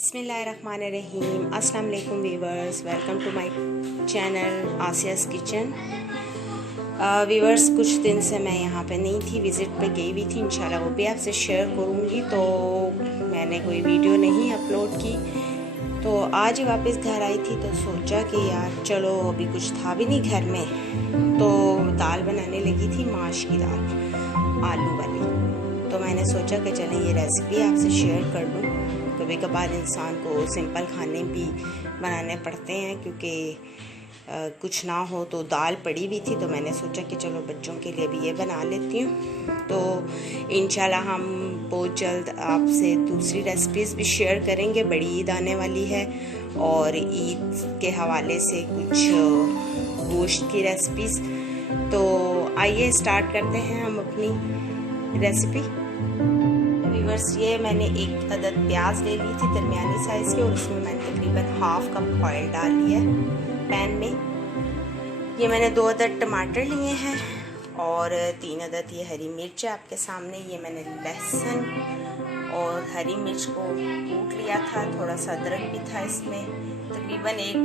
बिस्मिल्लाहिर्रहमानिर्रहीम। अस्सलाम वालेकुम viewers, welcome to my channel Asiya's kitchen. Viewers, कुछ दिन से मैं यहाँ पे नहीं थी, विज़िट पे गई हुई थी। इंशाल्लाह वो भी आपसे शेयर करूँगी। तो मैंने कोई वीडियो नहीं अपलोड की, तो आज ही वापस घर आई थी तो सोचा कि यार चलो, अभी कुछ था भी नहीं घर में, तो दाल बनाने लगी थी, माश की दाल आलू वाली। तो मैंने सोचा कि चलें ये रेसिपी आपसे शेयर कर दूँ। कभी कभार इंसान को सिंपल खाने भी बनाने पड़ते हैं, क्योंकि कुछ ना हो तो दाल पड़ी हुई थी, तो मैंने सोचा कि चलो बच्चों के लिए भी ये बना लेती हूँ। तो इंशाल्लाह हम बहुत जल्द आपसे दूसरी रेसिपीज़ भी शेयर करेंगे। बड़ी ईद आने वाली है और ईद के हवाले से कुछ गोश्त की रेसिपीज़। तो आइए स्टार्ट करते हैं हम अपनी रेसिपी। व्यूअर्स, ये मैंने एक अदद प्याज ले ली थी दरमियानी साइज़ की, और उसमें मैंने तकरीबन हाफ कप ऑयल डाल लिया है पैन में। ये मैंने 2 अदद टमाटर लिए हैं और 3 अदद ये हरी मिर्च है आपके सामने। ये मैंने लहसुन और हरी मिर्च को कूट लिया था, थोड़ा सा अदरक भी था इसमें, तकरीबन 1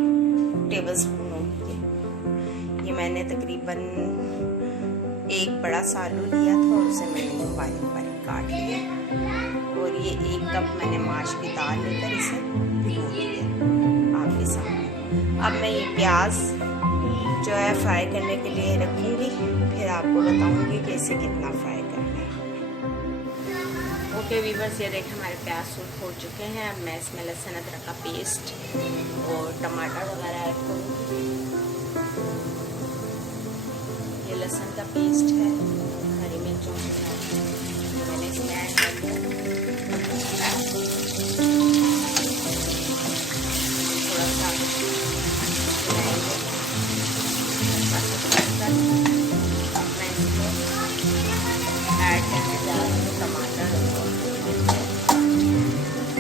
टेबलस्पून होगी। ये मैंने तकरीबन 1 बड़ा सा आलू लिया था और उसे मैंने बारीक बारीक काट लिया। और ये 1 कप मैंने माश की दाल लेकर इसे भिगो दिया आपके सामने। अब मैं ये प्याज जो है फ्राई करने के लिए रखूँगी, फिर आपको बताऊँगी कि इसे कितना फ्राई करना है। ओके वीवर्स, ये देखें हमारे प्याज सूख हो चुके हैं। अब मैं इसमें लहसुन अदरक का पेस्ट और टमाटर वगैरह ऐड करूँगी। ये लहसुन का पेस्ट है, हरी मिर्चों मैंने इसमें ऐड कर दिया। थोड़ा सा अब मैं इसमें ऐड करने जा रही हूँ टमाटर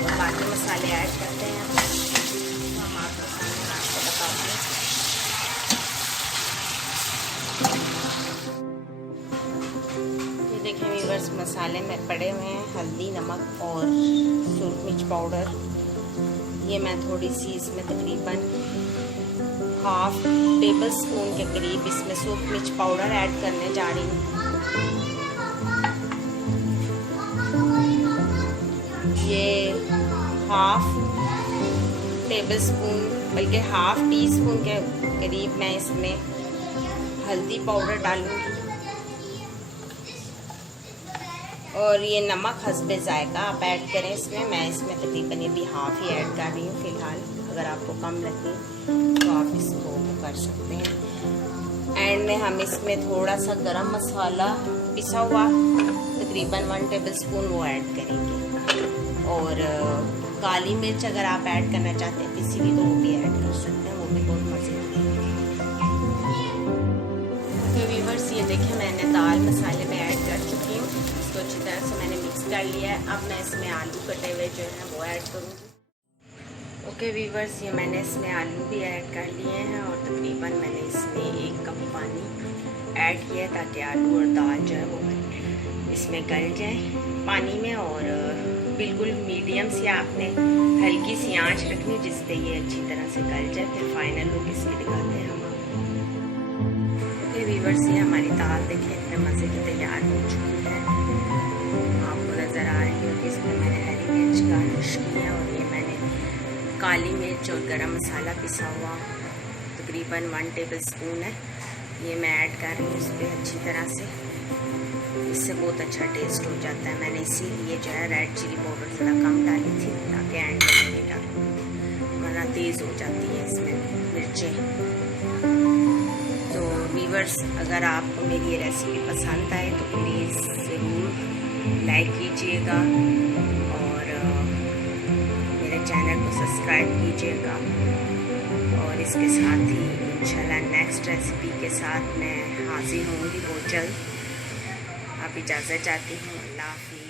और बाकी मसाले ऐड करते हैं। हम आपके सामने आपको बताते हैं। ये देखें व्यूअर्स, मसाले में पड़े हुए हैं हल्दी, नमक और सुरख मिर्च पाउडर। ये मैं थोड़ी सी इसमें तकरीबन हाफ टेबल स्पून के करीब इसमें सुरख मिर्च पाउडर ऐड करने जा रही हूँ। ये हाफ टेबल स्पून, बल्कि हाफ टी स्पून के करीब मैं इसमें हल्दी पाउडर डालूंगी। और ये नमक हस्बे जायका आप ऐड करें इसमें। मैं इसमें तकरीबन ये भी हाफ ही ऐड कर रही हूँ फ़िलहाल। अगर आपको कम लगे तो आप इसको कर सकते हैं। एंड में हम इसमें थोड़ा सा गरम मसाला पिसा हुआ तकरीबन 1 टेबल स्पून वो ऐड करेंगे। और काली मिर्च अगर आप ऐड करना चाहते हैं पिसी हुई, तो वो भी ऐड कर सकते हैं, वो भी बहुत मज़े के। व्यूअर्स, ये देखें मैंने दाल मसाले में ऐड कर चुकी हूँ। इसको अच्छी तरह से मैंने मिक्स कर लिया है। अब मैं इसमें आलू कटे हुए जो है वो ऐड करूँगी। ओके व्यूअर्स, ये मैंने इसमें आलू भी ऐड कर लिए हैं और तकरीबन मैंने इसमें 1 कप पानी ऐड किया है, ताकि आलू और दाल जो है वो इसमें गल जाए पानी में। और बिल्कुल मीडियम से आपने हल्की सी आंच रखनी, जिससे ये अच्छी तरह से गल जाए। फिर फाइनल लुक इसकी दिखाते हैं हम आपको। ओके व्यूअर्स, ये हमारी दाल देखें इतने मज़े की तैयार हो चुकी है। आपको नज़र आ रही है कि इसमें मैंने हरी मिर्च गार्निश किया, और ये मैंने काली मिर्च और गरम मसाला पिसा हुआ तकरीबन 1 टेबल स्पून है, ये मैं ऐड कर रही हूँ इस पर अच्छी तरह से। इससे बहुत अच्छा टेस्ट हो जाता है। मैंने इसीलिए जो है रेड चिली पाउडर थोड़ा कम डाली थी, ताकि एंड में नहीं डालूँ, वरना तेज़ हो जाती है इसमें मिर्चें। तो व्यूअर्स, अगर आपको मेरी ये रेसिपी पसंद आए तो प्लीज़ ज़रूर लाइक कीजिएगा और मेरे चैनल को सब्सक्राइब कीजिएगा। और इसके साथ ही इंशाल्लाह नेक्स्ट रेसिपी के साथ मैं हाजिर होंगी बहुत जल्द। आप इजाज़त चाहती हूँ। अल्लाह हाफ़िज़।